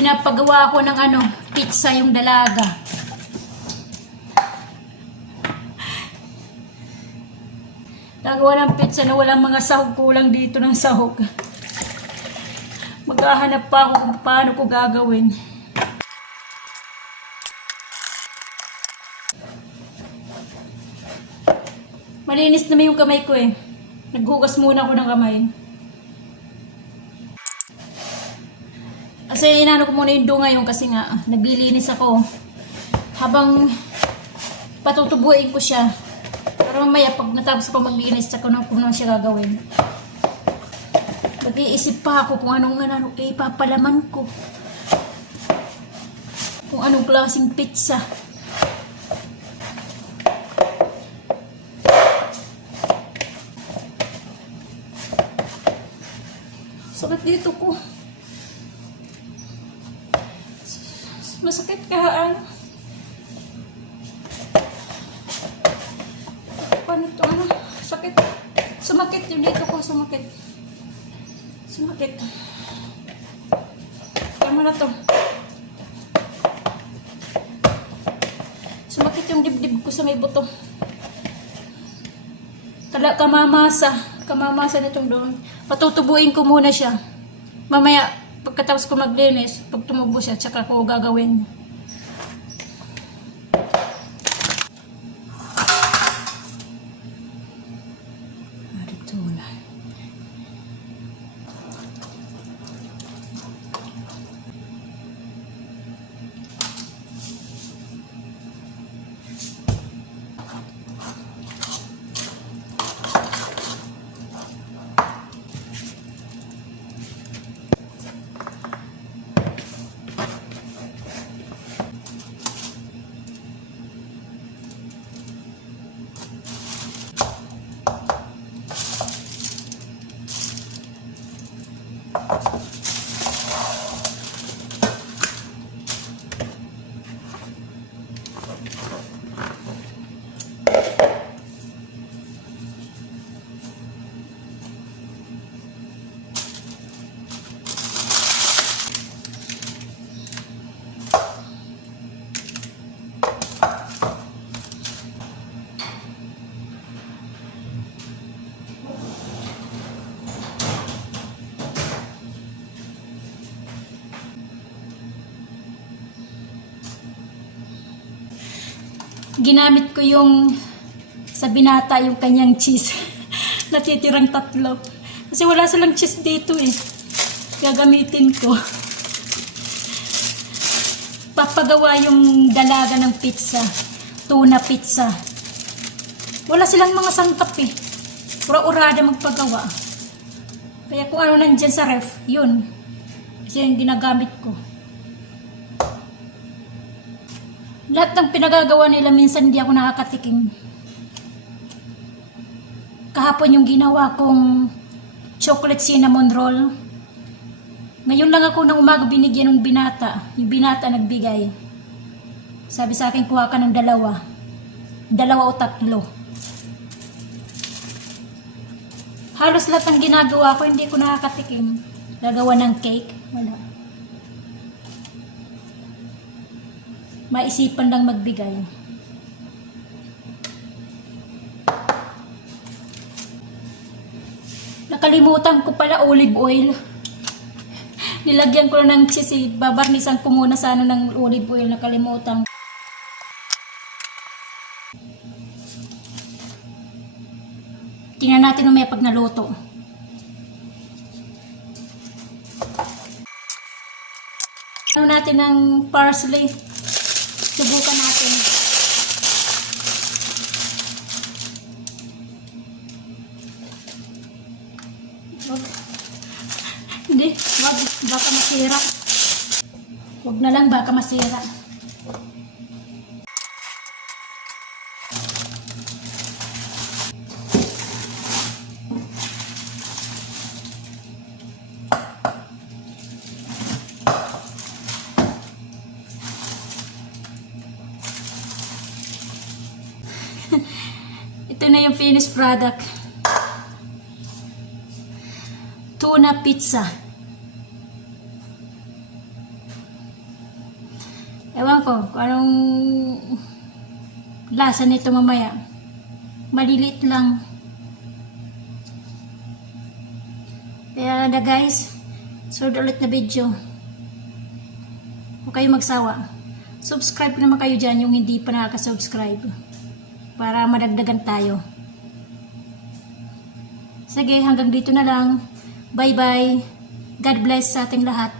Pinapagawa ko ng pizza yung dalaga. Nagawa ng pizza na walang mga sahog, kulang dito ng sahog. Maghahanap pa ako kung paano ko gagawin. Malinis naman yung kamay ko eh. Naghugas muna ako ng kamay. Kasi inano ko muna yung do ngayon kasi nga naglilinis ako. Habang patutubuin ko siya. Pero mamaya pag natapos ko maglinis, tsaka ko na siya gagawin. Mag-iisip pa ako kung anong ipapalaman ko. Kung anong klaseng pizza. Sakit dito ko. Masakit ka, paano ito, sakit. Sumakit yung dito ko, sumakit. Tama na to. Sumakit yung dibdib ko sa may buto. Kamamasa na itong doon. Patutubuin ko muna siya. Mamaya, pagkatapos ko maglinis, pag tumubo siya, tsaka ko gagawin. Ito na. Ginamit ko yung sa binata yung kanyang cheese. Natitirang 3. Kasi wala silang cheese dito eh. Gagamitin ko. Papagawa yung dalaga ng pizza. Tuna pizza. Wala silang mga sangkap eh. Ura-urada magpagawa. Kaya kung ano nandyan sa ref, yun. Kasi yung ginagamit ko. Lahat ng pinagagawa nila minsan hindi ako nakakatikim. Kahapon yung ginawa kong chocolate cinnamon roll. Ngayon lang ako ng umaga binigyan ng binata. Yung binata nagbigay. Sabi sa akin, kuha ka ng 2. 2 o 3. Halos lahat ng ginagawa ko, hindi ko nakakatikim. Gagawa ng cake, wala. Maisipan lang magbigay. Nakalimutan ko pala olive oil. Nilagyan ko na ng cheese. Babarnisan ko muna sa ng olive oil. Nakalimutan. Tingnan natin umaya pag naluto. Ano natin ng parsley. Subukan natin. Hindi, wag, baka masira. Wag na lang, baka masira. Ito na yung finished product. Tuna pizza. Ewan ko kung anong lasa nito mamaya. Maliliit lang. Kaya na guys, sunod ulit na video. Huwag kayo magsawa. Subscribe naman kayo dyan yung hindi pa nakaka-subscribe. Para madagdagan tayo. Sige, hanggang dito na lang. Bye-bye. God bless sa ating lahat.